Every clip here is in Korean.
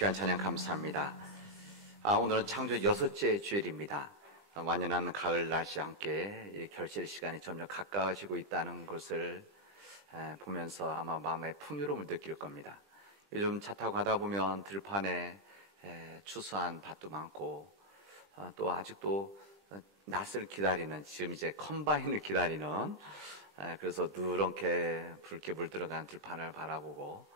귀한 찬양 감사합니다. 오늘은 창조 여섯째 주일입니다. 완연한 가을 날씨 함께 이 결실 시간이 점점 가까워지고 있다는 것을 보면서 아마 마음의 풍요로움을 느낄 겁니다. 요즘 차 타고 가다 보면 들판에 추수한 밭도 많고 또 아직도 낯을 기다리는, 지금 이제 컴바인을 기다리는, 그래서 누렇게 붉게 물들어간 들판을 바라보고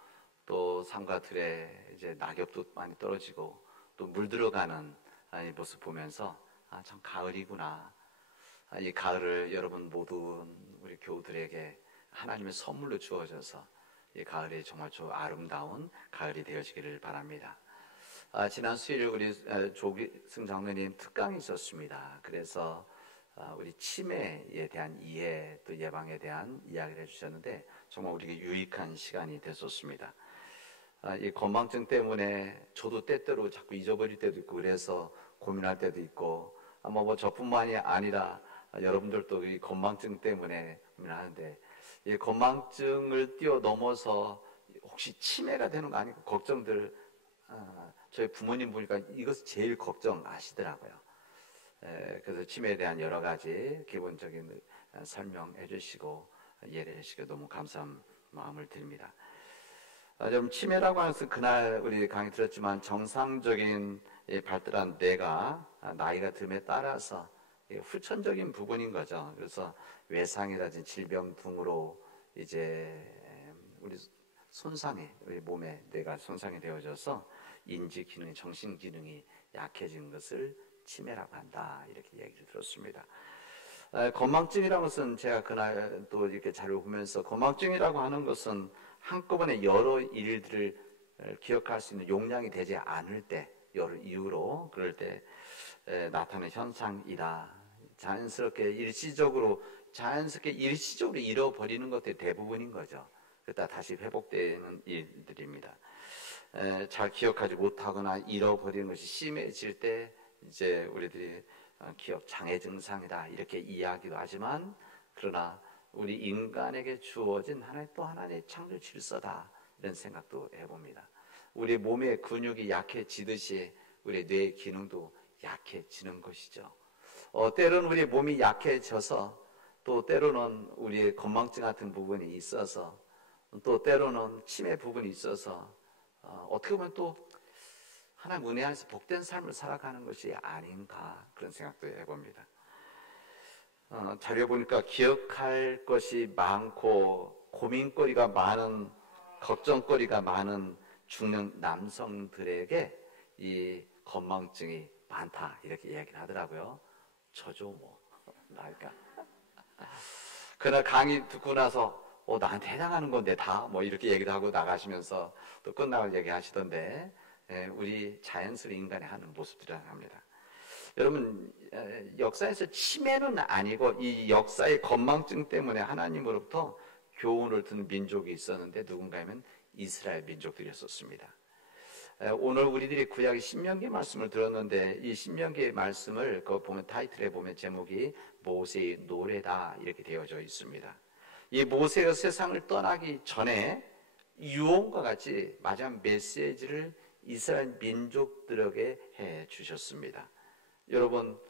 또 산과 들에 이제 낙엽도 많이 떨어지고 또 물들어가는 이 모습 보면서 참 가을이구나. 이 가을을 여러분 모든 우리 교우들에게 하나님의 선물로 주어져서 이 가을이 정말 아름다운 가을이 되어지기를 바랍니다. 지난 수요일 우리 조기승 장로님 특강이 있었습니다. 그래서 우리 치매에 대한 이해 또 예방에 대한 이야기를 해주셨는데 정말 우리에게 유익한 시간이 됐었습니다. 이 건망증 때문에 저도 때때로 자꾸 잊어버릴 때도 있고 그래서 고민할 때도 있고 뭐 저뿐만이 아니라 여러분들도 이 건망증 때문에 고민하는데 이 건망증을 뛰어넘어서 혹시 치매가 되는 거 아니고 걱정들, 저희 부모님 보니까 이것을 제일 걱정하시더라고요. 그래서 치매에 대한 여러 가지 기본적인 설명해 주시고 이해해 주시고 너무 감사한 마음을 드립니다. 좀 치매라고 하는 것은 그날 우리 강의 들었지만 정상적인 발달한 뇌가 나이가 듦에 따라서 후천적인 부분인 거죠. 그래서 외상이라든지 질병 등으로 이제 우리 우리 몸의 뇌가 손상이 되어져서 인지 기능이, 정신 기능이 약해진 것을 치매라고 한다, 이렇게 얘기를 들었습니다. 건망증이라는 것은 제가 그날 또 이렇게 자료를 보면서 건망증이라고 하는 것은 한꺼번에 여러 일들을 기억할 수 있는 용량이 되지 않을 때, 여러 이유로 그럴 때 나타나는 현상이다. 자연스럽게 일시적으로 잃어버리는 것들이 대부분인 거죠. 그러다 다시 회복되는 일들입니다. 잘 기억하지 못하거나 잃어버리는 것이 심해질 때 이제 우리들이 기억 장애 증상이다 이렇게 이야기도 하지만, 그러나 우리 인간에게 주어진 하나님의 창조 질서다, 이런 생각도 해봅니다. 우리 몸의 근육이 약해지듯이 우리 뇌의 기능도 약해지는 것이죠. 때로는 우리 몸이 약해져서, 또 때로는 우리의 건망증 같은 부분이 있어서, 또 때로는 치매 부분이 있어서 어떻게 보면 또 하나님 은혜 안에서 복된 삶을 살아가는 것이 아닌가, 그런 생각도 해봅니다. 자료 보니까 기억할 것이 많고 고민거리가 많은, 걱정거리가 많은 중년 남성들에게 이 건망증이 많다, 이렇게 이야기를 하더라고요. 저죠 뭐. 그러니까 그날 강의 듣고 나서 나한테 해당하는 건데 다 뭐 이렇게 얘기도 하고 나가시면서 또 끝나고 얘기하시던데, 우리 자연스러운 인간이 하는 모습들이라고 합니다. 여러분, 역사에서 치매는 아니고 이 역사의 건망증 때문에 하나님으로부터 교훈을 듣는 민족이 있었는데 누군가면 이스라엘 민족들이었습니다. 오늘 우리들이 구약의 신명기 말씀을 들었는데, 이 신명기의 말씀을 보면 타이틀에 보면 제목이 모세의 노래다, 이렇게 되어져 있습니다. 이 모세가 세상을 떠나기 전에 유언과 같이 마지막 메시지를 이스라엘 민족들에게 해 주셨습니다. 여러분,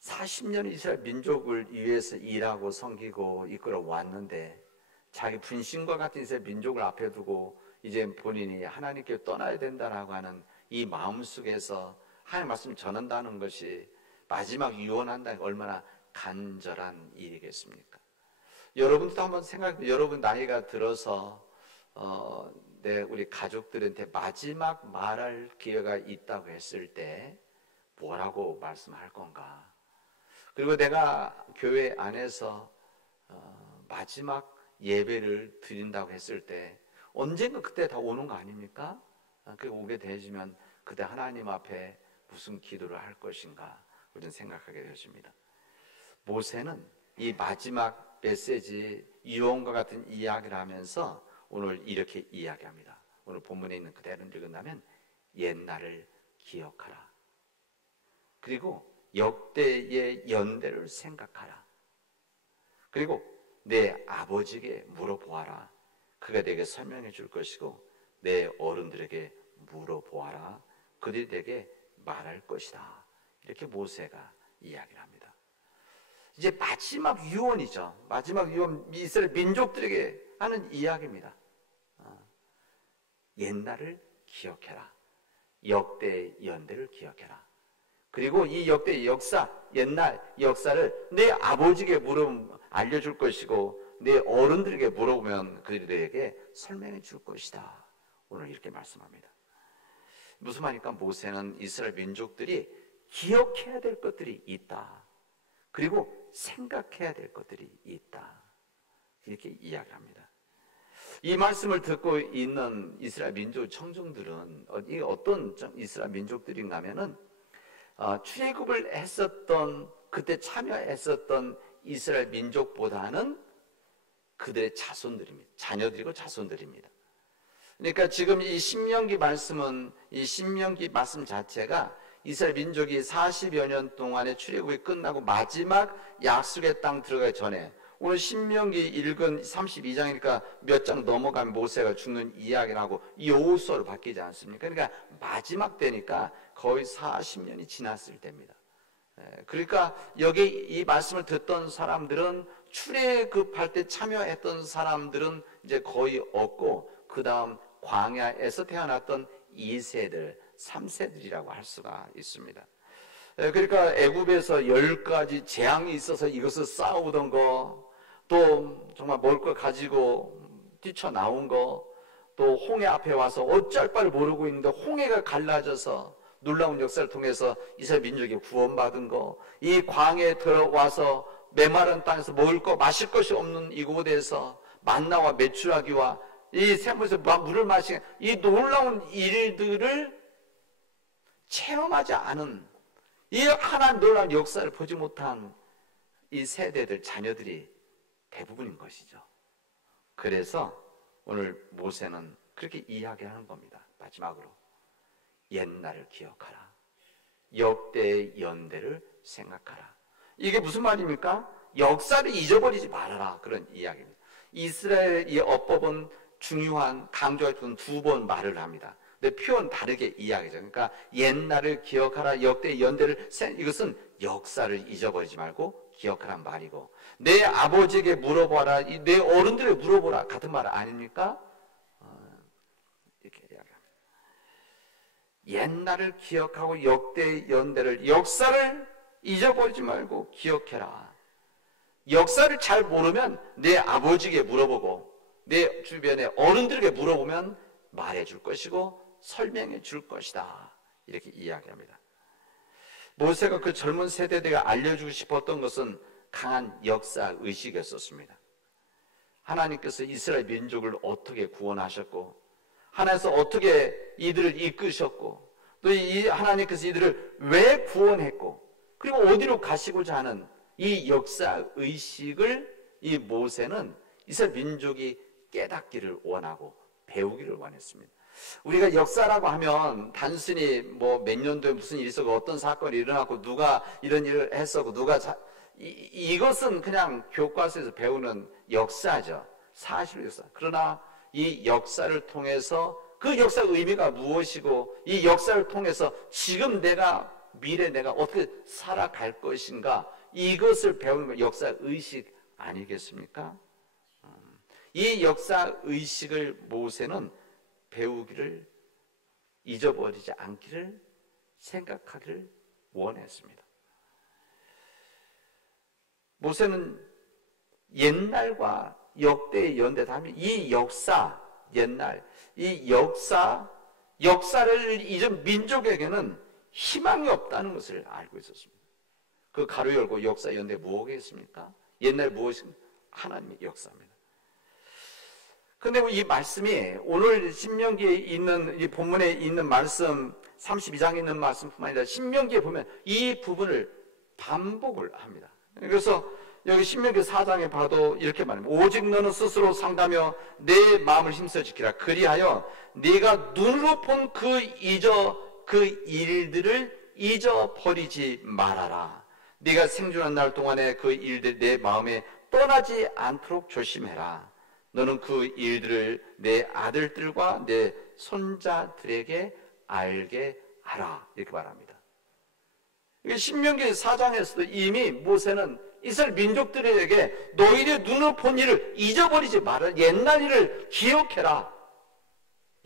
40년 이스라엘 민족을 위해서 일하고 섬기고 이끌어 왔는데, 자기 분신과 같은 이스라엘 민족을 앞에 두고 이제 본인이 하나님께 떠나야 된다라고 하는 이 마음 속에서 하나님의 말씀을 전한다는 것이, 마지막 유언한다는 게 얼마나 간절한 일이겠습니까? 여러분도 한번 생각해, 여러분 나이가 들어서 우리 가족들한테 마지막 말할 기회가 있다고 했을 때 뭐라고 말씀할 건가? 그리고 내가 교회 안에서 마지막 예배를 드린다고 했을 때 언젠가 그때 다 오는 거 아닙니까? 그 오게 되지면 그때 하나님 앞에 무슨 기도를 할 것인가, 우리는 생각하게 되십니다. 모세는 이 마지막 메시지 유언과 같은 이야기를 하면서 오늘 이렇게 이야기합니다. 오늘 본문에 있는 그대로 읽은다면 옛날을 기억하라. 그리고 역대의 연대를 생각하라. 그리고 내 아버지에게 물어보아라. 그가 내게 설명해 줄 것이고 내 어른들에게 물어보아라. 그들이 내게 말할 것이다. 이렇게 모세가 이야기를 합니다. 이제 마지막 유언이죠. 마지막 유언, 이스라엘 민족들에게 하는 이야기입니다. 옛날을 기억해라. 역대의 연대를 기억해라. 그리고 이 역대의 역사, 옛날 역사를 내 아버지에게 물으면 알려줄 것이고 내 어른들에게 물어보면 그들에게 설명해 줄 것이다. 오늘 이렇게 말씀합니다. 무슨 말입니까? 모세는 이스라엘 민족들이 기억해야 될 것들이 있다. 그리고 생각해야 될 것들이 있다. 이렇게 이야기를 합니다. 이 말씀을 듣고 있는 이스라엘 민족 청중들은 이게 어떤 이스라엘 민족들인가 하면은 출애굽을 했었던 그때 참여했었던 이스라엘 민족보다는 그들의 자손들입니다. 자녀들이고 자손들입니다. 그러니까 지금 이 신명기 말씀은 이 신명기 말씀 자체가 이스라엘 민족이 40여 년 동안의 출애굽이 끝나고 마지막 약속의 땅 들어가기 전에 오늘 신명기 읽은 32장이니까 몇 장 넘어가면 모세가 죽는 이야기를 하고 여호수아로 바뀌지 않습니까? 그러니까 마지막 때니까 거의 40년이 지났을 때입니다. 그러니까 여기 이 말씀을 듣던 사람들은 출애굽할 때 참여했던 사람들은 이제 거의 없고 그 다음 광야에서 태어났던 2세들, 3세들이라고 할 수가 있습니다. 그러니까 애굽에서 10가지 재앙이 있어서 이것을 싸우던 거, 또 정말 먹을 거 가지고 뛰쳐나온 거, 또 홍해 앞에 와서 어쩔 바를 모르고 있는데 홍해가 갈라져서 놀라운 역사를 통해서 이스라엘 민족이 구원받은 거, 이 광야에 들어와서 메마른 땅에서 먹을 거 마실 것이 없는 이곳에서 만나와 메추라기와 이 샘물에서 물을 마시는 이 놀라운 일들을 체험하지 않은 이 하나님 놀라운 역사를 보지 못한 이 세대들 자녀들이 대부분인 것이죠. 그래서 오늘 모세는 그렇게 이야기하는 겁니다. 마지막으로 옛날을 기억하라. 역대의 연대를 생각하라. 이게 무슨 말입니까? 역사를 잊어버리지 말아라. 그런 이야기입니다. 이스라엘의 이 어법은 중요한 강조할 두 번 말을 합니다. 근데 표현 다르게 이야기죠. 그러니까 옛날을 기억하라. 역대의 연대를 이것은 역사를 잊어버리지 말고 기억하란 말이고 내 아버지에게 물어봐라. 내 어른들에게 물어보라. 같은 말 아닙니까? 이렇게 이야기합니다. 옛날을 기억하고 역대의 연대를 역사를 잊어버리지 말고 기억해라. 역사를 잘 모르면 내 아버지에게 물어보고 내 주변의 어른들에게 물어보면 말해줄 것이고 설명해 줄 것이다. 이렇게 이야기합니다. 모세가 그 젊은 세대들에게 알려주고 싶었던 것은 강한 역사 의식이었습니다. 하나님께서 이스라엘 민족을 어떻게 구원하셨고 하나님께서 어떻게 이들을 이끄셨고 또 이 하나님께서 이들을 왜 구원했고 그리고 어디로 가시고자 하는 이 역사 의식을 이 모세는 이스라엘 민족이 깨닫기를 원하고 배우기를 원했습니다. 우리가 역사라고 하면 단순히 뭐 몇 년도에 무슨 일이 있었고 어떤 사건이 일어났고 누가 이런 일을 했었고 누가 이것은 그냥 교과서에서 배우는 역사죠. 사실 역사. 그러나 이 역사를 통해서 그 역사 의미가 무엇이고 이 역사를 통해서 지금 내가 미래 내가 어떻게 살아갈 것인가 이것을 배우는 건 역사 의식 아니겠습니까? 이 역사 의식을 모세는 배우기를 잊어버리지 않기를 생각하기를 원했습니다. 모세는 옛날과 역대의 연대다 하면 이 역사, 옛날, 이 역사를 잊은 민족에게는 희망이 없다는 것을 알고 있었습니다. 그 가로 열고 역사 연대 무엇이겠습니까? 옛날 무엇입니까? 하나님의 역사입니다. 근데 이 말씀이 오늘 신명기에 있는 이 본문에 있는 말씀 32장에 있는 말씀뿐만 아니라 신명기에 보면 이 부분을 반복을 합니다. 그래서 여기 신명기 4장에 봐도 이렇게 말합니다. 오직 너는 스스로 상다며 내 마음을 힘써 지키라. 그리하여 네가 눈으로 본 그 일들을 잊어버리지 말아라. 네가 생존한 날 동안에 그 일들 내 마음에 떠나지 않도록 조심해라. 너는 그 일들을 내 아들들과 내 손자들에게 알게 하라. 이렇게 말합니다. 신명기 4장에서도 이미 모세는 이스라엘 민족들에게 너희의 눈으로 본 일을 잊어버리지 마라. 옛날 일을 기억해라.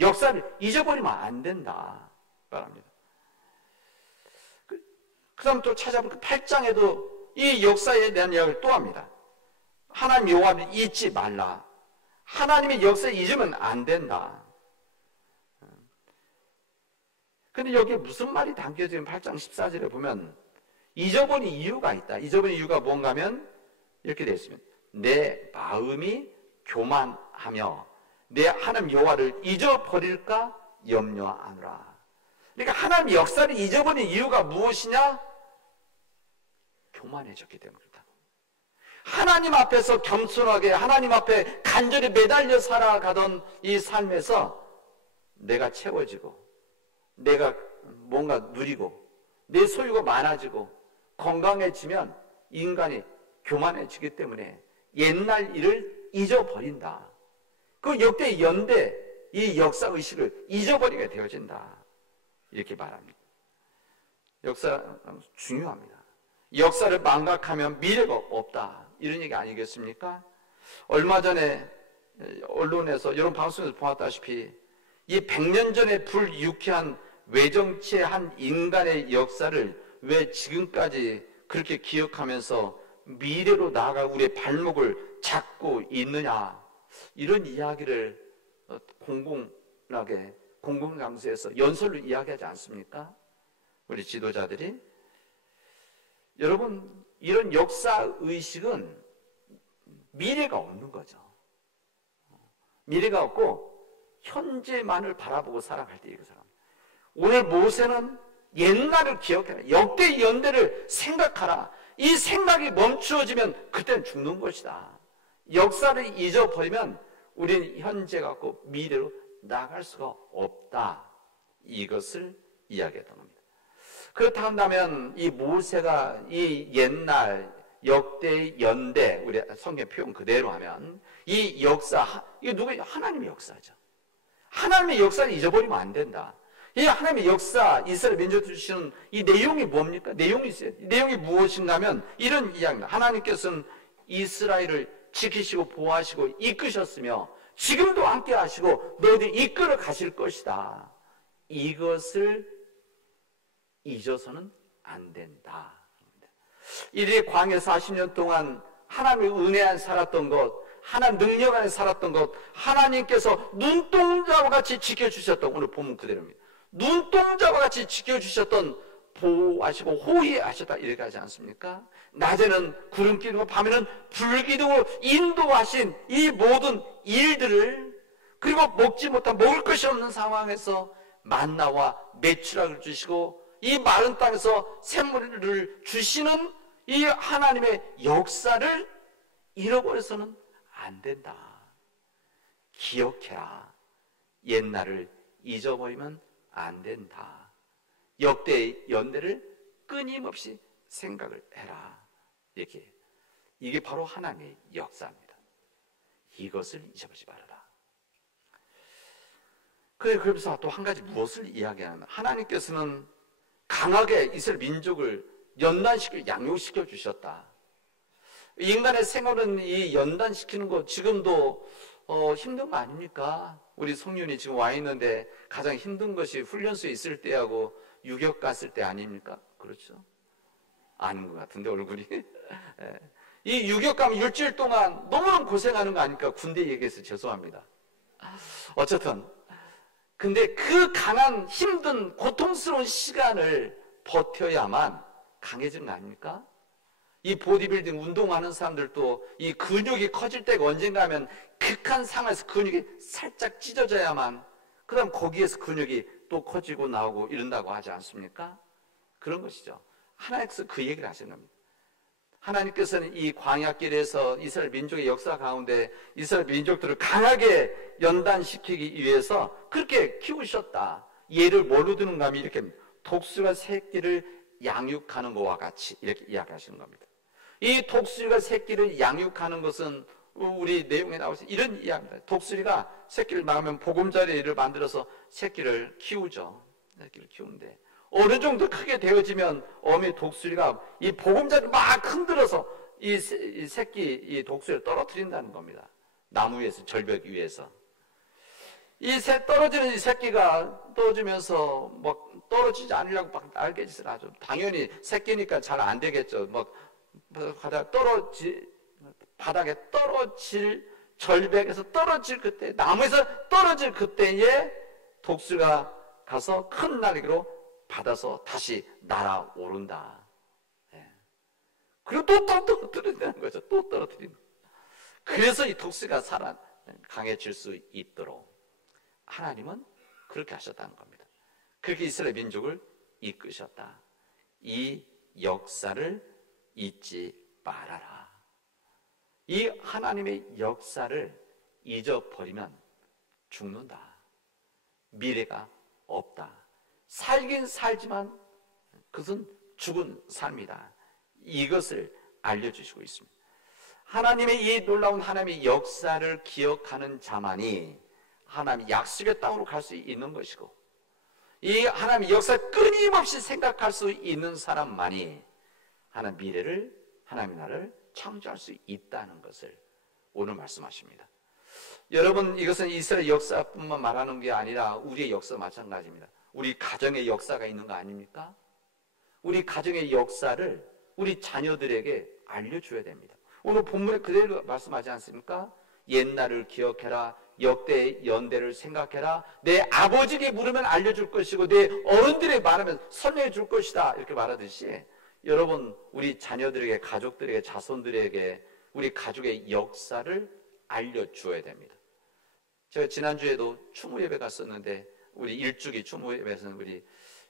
역사를 잊어버리면 안 된다 말합니다. 그 다음 또 찾아보면 8장에도 이 역사에 대한 이야기를 또 합니다. 하나님 여호와를 잊지 말라. 하나님의 역사를 잊으면 안 된다. 근데 여기에 무슨 말이 담겨지는 8장 14절에 보면 잊어버린 이유가 있다. 잊어버린 이유가 뭔가 하면 이렇게 되어 있습니다. 내 마음이 교만하며 내 하나님 여호와를 잊어버릴까 염려하노라. 그러니까 하나님 역사를 잊어버린 이유가 무엇이냐? 교만해졌기 때문이다. 하나님 앞에서 겸손하게 하나님 앞에 간절히 매달려 살아가던 이 삶에서 내가 채워지고 내가 뭔가 누리고 내 소유가 많아지고 건강해지면 인간이 교만해지기 때문에 옛날 일을 잊어버린다. 그 역대 연대 이 역사의식을 잊어버리게 되어진다. 이렇게 말합니다. 역사 중요합니다. 역사를 망각하면 미래가 없다. 이런 얘기 아니겠습니까? 얼마 전에 언론에서 여러분 방송에서 보았다시피 이 100년 전에 불유쾌한 외정치의 한 인간의 역사를 왜 지금까지 그렇게 기억하면서 미래로 나아가 우리의 발목을 잡고 있느냐, 이런 이야기를 공공하게 공공장소에서 연설로 이야기하지 않습니까? 우리 지도자들이. 여러분, 이런 역사의식은 미래가 없는 거죠. 미래가 없고 현재만을 바라보고 살아갈 때 이거 사람. 오늘 모세는 옛날을 기억해라. 역대 연대를 생각하라. 이 생각이 멈추어지면 그때는 죽는 것이다. 역사를 잊어버리면 우리는 현재 갖고 미래로 나갈 수가 없다. 이것을 이야기했던 겁니다. 그렇다 한다면 이 모세가 이 옛날 역대 연대, 우리 성경 표현 그대로 하면 이 역사, 이게 누구예요? 하나님의 역사죠. 하나님의 역사를 잊어버리면 안 된다. 이 하나님의 역사, 이스라엘 민족들 주시는 이 내용이 뭡니까? 내용이 있어요. 내용이 무엇인가 하면 이런 이야기입니다. 하나님께서는 이스라엘을 지키시고 보호하시고 이끄셨으며 지금도 함께 하시고 너희들 이끌어 가실 것이다. 이것을 잊어서는 안 된다. 이들이 광야 40년 동안 하나님의 은혜 안에 살았던 것, 하나님 능력 안에 살았던 것, 하나님께서 눈동자와 같이 지켜주셨던, 오늘 본문 그대로입니다. 눈동자와 같이 지켜주셨던, 보호하시고 호위하셨다 이렇게 하지 않습니까? 낮에는 구름 기둥으로 밤에는 불 기둥으로 인도하신 이 모든 일들을, 그리고 먹지 못한 먹을 것이 없는 상황에서 만나와 메추라기를 주시고 이 마른 땅에서 샘물을 주시는 이 하나님의 역사를 잃어버려서는 안 된다. 기억해라. 옛날을 잊어버리면 안 된다. 역대의 연대를 끊임없이 생각을 해라. 이렇게. 이게 바로 하나님의 역사입니다. 이것을 잊어버리지 말아라. 그래서 또 한 가지 무엇을 이야기하냐면 하나님께서는 강하게 이스라엘 민족을 연단시키고 양육시켜 주셨다. 인간의 생활은 이 연단시키는 거 지금도 힘든 거 아닙니까? 우리 성윤이 지금 와 있는데 가장 힘든 것이 훈련소에 있을 때하고 유격 갔을 때 아닙니까? 그렇죠? 아는 것 같은데 얼굴이. 이 유격 가면 일주일 동안 너무너무 고생하는 거 아닙니까? 군대 얘기해서 죄송합니다. 어쨌든 근데 그 강한 힘든 고통스러운 시간을 버텨야만 강해지는 거 아닙니까? 이 보디빌딩 운동하는 사람들도 이 근육이 커질 때가 언젠가 하면 극한 상황에서 근육이 살짝 찢어져야만 그 다음 거기에서 근육이 또 커지고 나오고 이런다고 하지 않습니까? 그런 것이죠. 하나님께서 그 얘기를 하시는 겁니다. 하나님께서는 이 광야길에서 이스라엘 민족의 역사 가운데 이스라엘 민족들을 강하게 연단시키기 위해서 그렇게 키우셨다. 예를 뭘로 드는가 하면 이렇게 독수리가 새끼를 양육하는 것과 같이 이렇게 이야기하시는 겁니다. 이 독수리가 새끼를 양육하는 것은 우리 내용에 나오죠. 이런 이야기입니다. 독수리가 새끼를 낳으면 보금자리를 만들어서 새끼를 키우죠. 새끼를 키우는데 어느 정도 크게 되어지면 어미 독수리가 이 보금자리를 막 흔들어서 이 새끼 이 독수리를 떨어뜨린다는 겁니다. 나무 위에서, 절벽 위에서. 이 떨어지는 이 새끼가 떨어지면서 막 떨어지지 않으려고 막 날개짓을 하죠. 당연히 새끼니까 잘 안 되겠죠. 막 바닥에 떨어질, 절벽에서 떨어질 그때, 나무에서 떨어질 그때에 독수리가 가서 큰 날개로 받아서 다시 날아오른다. 예. 그리고 또 떨어뜨린다는 거죠. 또 떨어뜨리는. 그래서 이 독수리가 강해질 수 있도록 하나님은 그렇게 하셨다는 겁니다. 그렇게 이스라엘 민족을 이끄셨다. 이 역사를 잊지 말아라. 이 하나님의 역사를 잊어버리면 죽는다. 미래가 없다. 살긴 살지만 그것은 죽은 삶이다. 이것을 알려주시고 있습니다. 하나님의 이 놀라운 하나님의 역사를 기억하는 자만이 하나님의 약속의 땅으로 갈 수 있는 것이고, 이 하나님의 역사를 끊임없이 생각할 수 있는 사람만이 하나님 미래를, 하나님의 나라를 창조할 수 있다는 것을 오늘 말씀하십니다. 여러분, 이것은 이스라엘 역사뿐만 말하는 게 아니라 우리의 역사 마찬가지입니다. 우리 가정의 역사가 있는 거 아닙니까? 우리 가정의 역사를 우리 자녀들에게 알려줘야 됩니다. 오늘 본문에 그대로 말씀하지 않습니까? 옛날을 기억해라. 역대 연대를 생각해라. 내 아버지에게 물으면 알려줄 것이고 내 어른들에게 말하면 설명해 줄 것이다. 이렇게 말하듯이 여러분, 우리 자녀들에게, 가족들에게, 자손들에게 우리 가족의 역사를 알려주어야 됩니다. 제가 지난주에도 추모 예배 갔었는데, 우리 일주기 추모 예배에서는 우리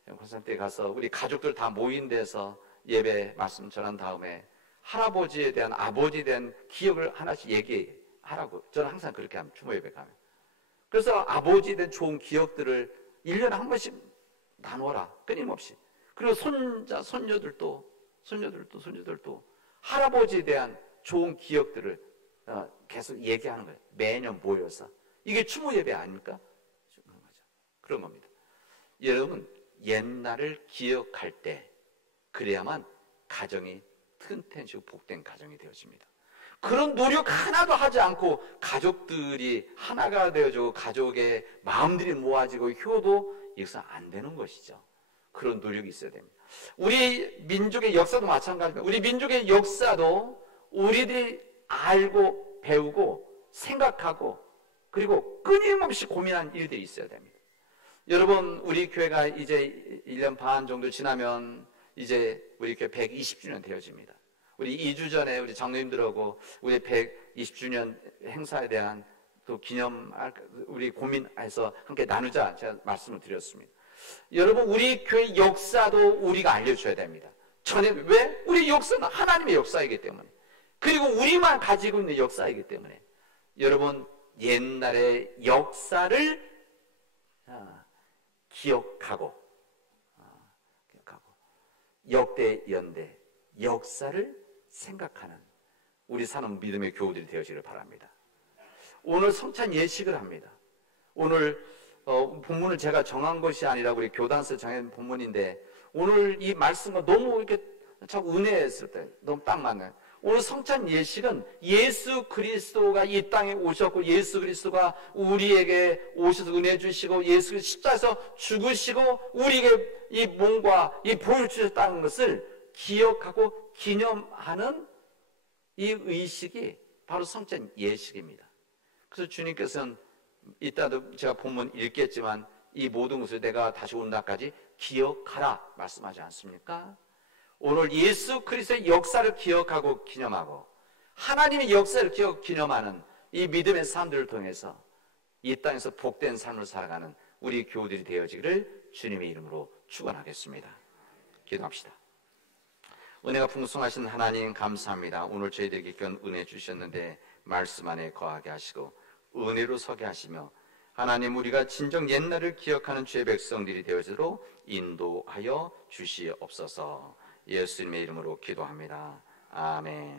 권사님께 가서 우리 가족들 다 모인 데서 예배 말씀 전한 다음에 할아버지에 대한, 아버지에 대한 기억을 하나씩 얘기하라고 저는 항상 그렇게 합니다. 추모 예배 가면. 그래서 아버지에 대한 좋은 기억들을 1년에 한 번씩 나누어라. 끊임없이. 그리고 손녀들도 할아버지에 대한 좋은 기억들을 계속 얘기하는 거예요. 매년 모여서. 이게 추모 예배 아닙니까? 그런 겁니다. 여러분, 옛날을 기억할 때 그래야만 가정이 튼튼하고 복된 가정이 되어집니다. 그런 노력 하나도 하지 않고 가족들이 하나가 되어지고 가족의 마음들이 모아지고 효도 이것은 안 되는 것이죠. 그런 노력이 있어야 됩니다. 우리 민족의 역사도 마찬가지입니다. 우리 민족의 역사도 우리들이 알고 배우고 생각하고 그리고 끊임없이 고민하는 일들이 있어야 됩니다. 여러분, 우리 교회가 이제 1년 반 정도 지나면 이제 우리 교회 120주년 되어집니다. 우리 2주 전에 우리 장로님들하고 우리 120주년 행사에 대한 또 우리 고민해서 함께 나누자 제가 말씀을 드렸습니다. 여러분, 우리 교회 역사도 우리가 알려줘야 됩니다. 왜? 우리 역사는 하나님의 역사이기 때문에, 그리고 우리만 가지고 있는 역사이기 때문에 여러분, 옛날의 역사를 기억하고 역대 연대 역사를 생각하는 우리 사는 믿음의 교우들이 되어지기를 바랍니다. 오늘 성찬 예식을 합니다. 오늘 본문을 제가 정한 것이 아니라 우리 교단에서 정한 본문인데, 오늘 이 말씀과 너무 이렇게 참 은혜했을 때 너무 딱 맞네요. 오늘 성찬 예식은 예수 그리스도가 이 땅에 오셨고, 예수 그리스도가 우리에게 오셔서 은혜 주시고, 예수 그리스도 십자가에서 죽으시고 우리에게 이 몸과 이 보혈 주셨다는 것을 기억하고 기념하는 이 의식이 바로 성찬 예식입니다. 그래서 주님께서는 이따도 제가 본문 읽겠지만 이 모든 것을 내가 다시 온 날까지 기억하라 말씀하지 않습니까? 오늘 예수 그리스도의 역사를 기억하고 기념하고 하나님의 역사를 기억 기념하는 이 믿음의 사람들을 통해서 이 땅에서 복된 삶을 살아가는 우리 교우들이 되어지기를 주님의 이름으로 축원하겠습니다. 기도합시다. 은혜가 풍성하신 하나님 감사합니다. 오늘 저희들에게 귀한 은혜 주셨는데 말씀 안에 거하게 하시고 은혜로 서게 하시며, 하나님, 우리가 진정 옛날을 기억하는 주의 백성들이 되어지도록 인도하여 주시옵소서. 예수님의 이름으로 기도합니다. 아멘.